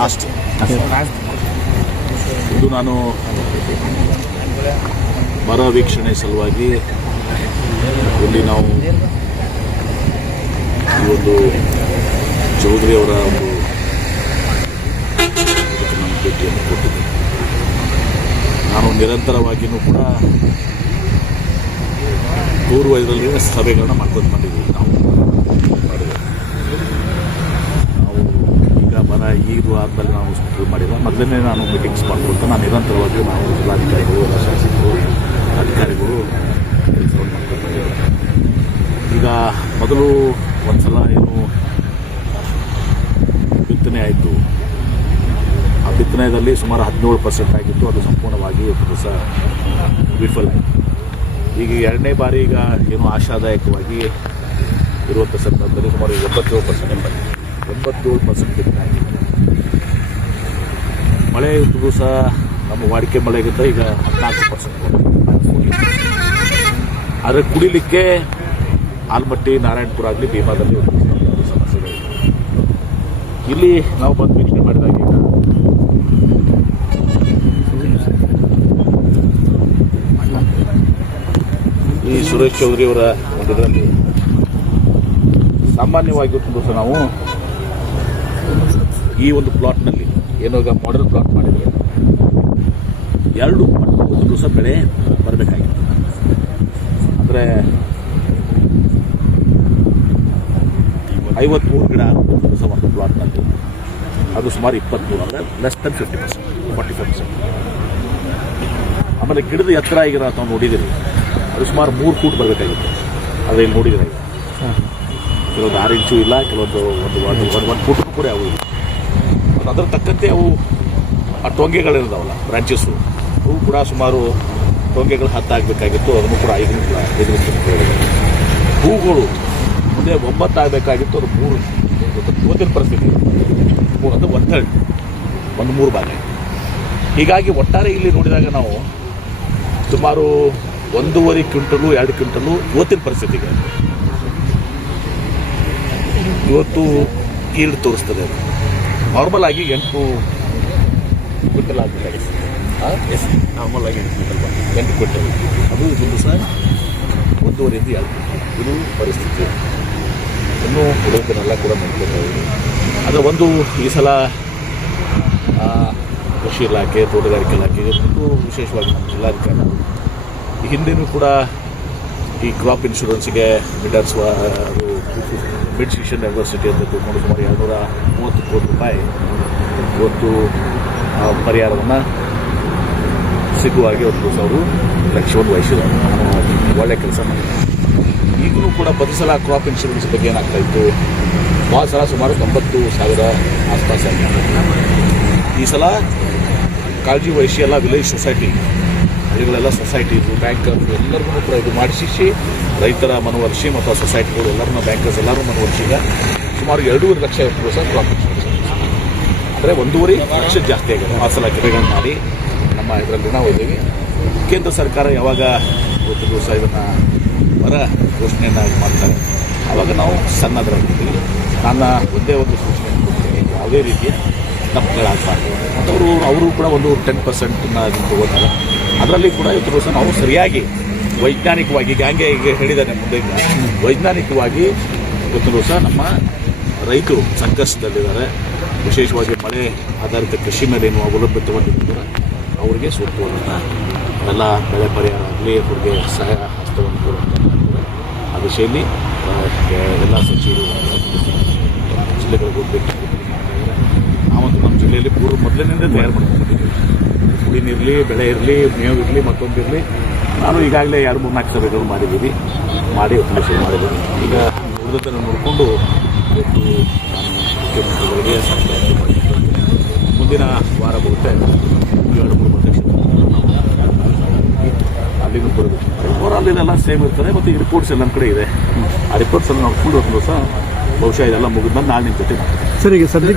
Last ಇದು ನಾನು ಬರ ವೀಕ್ಷಣೆ ಸಲುವಾಗಿ ಇಲ್ಲಿ ನಾವು ಈ ಒಂದು ಚೌಧರಿ ಅವರ ಒಂದು ನಮ್ಮ ಭೇಟಿಯನ್ನು ಕೊಟ್ಟಿದ್ದೆ. ನಾನು ನಿರಂತರವಾಗಿಯೂ ಕೂಡ ಪೂರ್ವ ಇದರಲ್ಲಿ ಸಭೆಗಳನ್ನ ಮಾಡ್ಕೊಂಡು ಬಂದಿದ್ದೀವಿ. ನಾವು ಈಗ ಬರ ಈಗಲೂ ಆದಮೇಲೆ ನಾವು ಶುರು ಮಾಡಿಲ್ಲ. ಮೊದಲನೇ ನಾನು ಮೀಟಿಂಗ್ಸ್ ಮಾಡ್ಕೊಳ್ತಾ ನಾನು ನಿರಂತರವಾಗಿ ನಾವು ಜಿಲ್ಲಾಧಿಕಾರಿಗಳು ಶಾಸಕರು ಅಧಿಕಾರಿಗಳು ಕೆಲಸವನ್ನು ಮಾಡ್ಕೊಂಡು ಬಂದಿದ್ದೇವೆ. ಈಗ ಮೊದಲು ಒಂದು ಸಲ ಏನು ಬಿತ್ತನೆ ಆಯಿತು, ಆ ಬಿತ್ತನೆಯಲ್ಲಿ ಸುಮಾರು 17% ಆಗಿತ್ತು. ಅದು ಸಂಪೂರ್ಣವಾಗಿ ದಿವಸ ವಿಫಲ ಆಯಿತು. ಈಗ ಎರಡನೇ ಬಾರಿ ಈಗ ಏನು ಆಶಾದಾಯಕವಾಗಿ ಇರುವಂಥ ಸಂದರ್ಭದಲ್ಲಿ ಸುಮಾರು 87% ಬಿತ್ತನೆ ಆಗಿದೆ. ಮಳೆ ದಿವಸ ನಮ್ಮ ವಾಡಿಕೆ ಮಳೆಗಿಂತ ಈಗ 14%. ಆದರೆ ಕುಡಿಲಿಕ್ಕೆ ಆಲ್ಮಟ್ಟಿ, ನಾರಾಯಣಪುರ ಆಗಲಿ, ಭೀಮಾದಲ್ಲಿ ಸಮಸ್ಯೆಗಳಿವೆ. ಇಲ್ಲಿ ನಾವು ಬಂದು ವೀಕ್ಷಣೆ ಮಾಡಿದಾಗ ಈಗ ಈ ಸುರೇಶ್ ಚೌಧರಿ ಅವರ ಒಂದು ಇದರಲ್ಲಿ ಸಾಮಾನ್ಯವಾಗಿ ದಿವಸ ನಾವು ಈ ಒಂದು ಪ್ಲಾಟ್ನಲ್ಲಿ ಏನೋ ಈಗ ಮಾಡೆಲ್ ಪ್ಲಾಟ್ ಮಾಡಿದರೆ 2 ದಿವಸ ಬೆಳೆ ಬರಬೇಕಾಗಿತ್ತು. ಅಂದರೆ 53 ಗಿಡ ದಿವಸ ಒಂದು ಪ್ಲಾಟ್ನಲ್ಲಿ, ಅದು ಸುಮಾರು 23, ಅಂದರೆ ಲೆಸ್ ದೆನ್ 50%, 45%. ಆಮೇಲೆ ಗಿಡದ ಎತ್ತರ ಈಗ ನಾವು ನೋಡಿದ್ದೀವಿ, ಅದು ಸುಮಾರು 3 ಫೂಟ್ ಬರಬೇಕಾಗಿತ್ತು. ಆದರೆ ಇಲ್ಲಿ ನೋಡಿದರೆ ಕೆಲವೊಂದು 6 ಇಂಚು ಇಲ್ಲ, ಕೆಲವೊಂದು ಒಂದು ಫೂಟ್ ಕೂಡ ಅವು ಇಲ್ಲ. ಅದರ ತಕ್ಕಂತೆ ಅವು ಆ ಟೊಂಗೆಗಳಿರ್ತಾವಲ್ಲ, ಬ್ರಾಂಚಸ್ಸು, ಅವು ಕೂಡ ಸುಮಾರು ಟೊಂಗೆಗಳು 10 ಆಗಬೇಕಾಗಿತ್ತು. ಅದನ್ನು ಕೂಡ 5 ಹೂಗಳು ಮುಂದೆ 9 ಆಗಬೇಕಾಗಿತ್ತು. ಅದು 3 ಇವತ್ತಿನ ಪರಿಸ್ಥಿತಿ, ಅದು 1/3, 3 ಭಾಗ. ಹೀಗಾಗಿ ಒಟ್ಟಾರೆ ಇಲ್ಲಿ ನೋಡಿದಾಗ ನಾವು ಸುಮಾರು 1.5 ಕ್ವಿಂಟಲು 2 ಕ್ವಿಂಟಲು ಇವತ್ತಿನ ಪರಿಸ್ಥಿತಿಗೆ ಇವತ್ತು ಈಲ್ಡ್ ತೋರಿಸ್ತದೆ. ಅದು ನಾರ್ಮಲ್ ಆಗಿ 8 ಕ್ವಿಂಟಲ್ ಆಗಬೇಕಾಗಿತ್ತು. ಎಸ್, ನಾರ್ಮಲ್ ಆಗಿ 8 ಕ್ವಿಂಟಲ್. ಅದು ಇದು ಸಹ 1.5 ಇಂದ 2 ಕ್ವಿಂಟಲ್. ಇದು ಪರಿಸ್ಥಿತಿ. ಇನ್ನೂ ಉಳಿದನ್ನೆಲ್ಲ ಕೂಡ ನೋಡ್ಕೊಳ್ತಾಯಿದ್ದೀವಿ. ಆದರೆ ಒಂದು ಈ ಸಲ ಕೃಷಿ ಇಲಾಖೆ, ತೋಟಗಾರಿಕೆ ಇಲಾಖೆ ಮತ್ತು ವಿಶೇಷವಾಗಿ ನಮ್ಮ ಜಿಲ್ಲಾಧಿಕಾರಿ ಈ ಹಿಂದೆಯೂ ಕೂಡ ಈ ಕ್ರಾಪ್ ಇನ್ಶೂರೆನ್ಸ್ಗೆ ಮಿಡ್ ಸೀಷನ್ ಡೈವರ್ಸಿಟಿ ಅಂತ ತಿಳ್ಕೊಂಡು ಸುಮಾರು 230 ಕೋಟಿ ರೂಪಾಯಿ ಇವತ್ತು ಪರಿಹಾರವನ್ನು ಸಿಗುವಾಗೆ ಒಂದು ದಿವಸ ಅವರು ಲಕ್ಷ್ಯವನ್ನು ವಹಿಸಿದ್ದಾರೆ. ಒಳ್ಳೆಯ ಕೆಲಸ ಮಾಡಿದ್ದಾರೆ. ಈಗಲೂ ಕೂಡ ಪ್ರತಿ ಸಲ ಕ್ರಾಪ್ ಇನ್ಶೂರೆನ್ಸ್ ಬಗ್ಗೆ ಏನಾಗ್ತಾ ಇತ್ತು, ಭಾಳ ಸಲ ಸುಮಾರು 90,000 ಆಸ್ಪಾಸ್ ಆಗಿದೆ. ಈ ಸಲ ಕಾಳಜಿ ವಹಿಸಿ ಎಲ್ಲ ವಿಲೇಜ್ ಸೊಸೈಟಿ, ಹಳ್ಳಿಗಳೆಲ್ಲ ಸೊಸೈಟೀಸು, ಬ್ಯಾಂಕರ್ಸ್ ಎಲ್ಲರಿಗೂ ಕೂಡ ಇದು ಮಾಡಿಸಿ ರೈತರ ಮನವೊಲಿಸಿ ಮತ್ತು ಸೊಸೈಟಿಗಳು ಎಲ್ಲರನ್ನ ಬ್ಯಾಂಕರ್ಸ್ ಎಲ್ಲರೂ ಮನವೊಲಿಸಿದ ಸುಮಾರು 2.5 ಲಕ್ಷ ಸಹ ಕ್ರಾಪ್ ಇನ್ಶೂರೆನ್ಸ್. ಅಂದರೆ 1.5 ಲಕ್ಷ ಜಾಸ್ತಿ ಆಗಿದೆ. ಆ ಸಲ ಕೆರೆಗಳನ್ನು ಮಾಡಿ ನಮ್ಮ ಇದರಲ್ಲಿ ನಾವು ಇದ್ದೀವಿ. ಕೇಂದ್ರ ಸರ್ಕಾರ ಯಾವಾಗ ಇವತ್ತು ದಿವಸ ಇದನ್ನು ಬರ ಘೋಷಣೆಯನ್ನು ಮಾಡ್ತಾರೆ ಆವಾಗ ನಾವು ಸಣ್ಣದರಾಗಿದ್ದೀವಿ. ನನ್ನ ಒಂದೇ ಒಂದು ಸೂಚನೆ ಕೊಡ್ತೀನಿ, ಯಾವುದೇ ರೀತಿಯ ತಪ್ಪುಗಳಾಗಬಾರ್ದು. ಮತ್ತು ಅವರು ಕೂಡ ಒಂದು 10% ಅದನ್ನು ತಗೋತಾರೆ. ಅದರಲ್ಲಿ ಕೂಡ ಇವತ್ತು ದಿವಸ ನಾವು ಸರಿಯಾಗಿ ವೈಜ್ಞಾನಿಕವಾಗಿ ಈಗ ಹೇಳಿದ್ದಾನೆ ಮುಂದೆ ವೈಜ್ಞಾನಿಕವಾಗಿ ಇವತ್ತು ದಿವಸ ನಮ್ಮ ರೈತರು ಸಂಕಷ್ಟದಲ್ಲಿದ್ದಾರೆ. ವಿಶೇಷವಾಗಿ ಮಳೆ ಆಧಾರಿತ ಕೃಷಿ ಮೇಲೆ ಏನು ಅವಲಂಬಿತವಾಗಿರ್ತಾರೆ ಅವರಿಗೆ ಸೂಕ್ತವಾದಂಥ ಎಲ್ಲ ಬೆಳೆ ಪರಿಹಾರ ಆಗಲಿ, ಅವರಿಗೆ ಸಹಾಯ ಹಸ್ತವನ್ನು ಕೊಡುವಂಥ ಆ ದಿಶೆಯಲ್ಲಿ ಎಲ್ಲ ಸಚಿವರು ಜಿಲ್ಲೆಗಳಿಗೆ ಹೋಗಬೇಕು. ನಾವಂತೂ ನಮ್ಮ ಜಿಲ್ಲೆಯಲ್ಲಿ ಮೊದಲಿನಿಂದ ತಯಾರು ಮಾಡ್ಕೊಂಡಿದ್ದೀವಿ. ಕುಡಿ ನೀರಿರಲಿ, ಬೆಳೆ ಇರಲಿ, ಮೇವು ಇರಲಿ, ಮತ್ತೊಂದಿರಲಿ. ನಾನು ಈಗಾಗಲೇ 2-3-4 ಸಭೆಗಳು ಮಾಡಿದ್ದೀವಿ, ಮಾಡಿ ಉಪನ್ಯಾಸ ಮಾಡಿದ್ದೀನಿ. ಈಗ ಉಳಿದನ್ನು ನೋಡಿಕೊಂಡು ಇವತ್ತು ನಾನು ಮುಖ್ಯಮಂತ್ರಿಗಳಿಗೆ ಮುಂದಿನ ವಾರ ಬರುತ್ತೆ 2-3 ಅಲ್ಲಿಗೂ ಬರಬೇಕು. ಓವರಾಲ್ ಇದೆಲ್ಲ ಸೇಮ್ ಇರ್ತದೆ. ಮತ್ತು ಈ ರಿಪೋರ್ಟ್ಸ್ ಎಲ್ಲ ನಮ್ಮ ಕಡೆ ಇದೆ. ಆ ರಿಪೋರ್ಟ್ಸ್ ಎಲ್ಲ ನೋಡ್ಕೊಂಡು ಒಂದು ದಿವಸ ಬಹುಶಃ ಇದೆಲ್ಲ ಮುಗಿದ್ಮೇಲೆ ನಾಳೆ ನಿಮ್ಮ ಜೊತೆ ಸರ್ ಈಗ ಸದ್ಯಕ್ಕೆ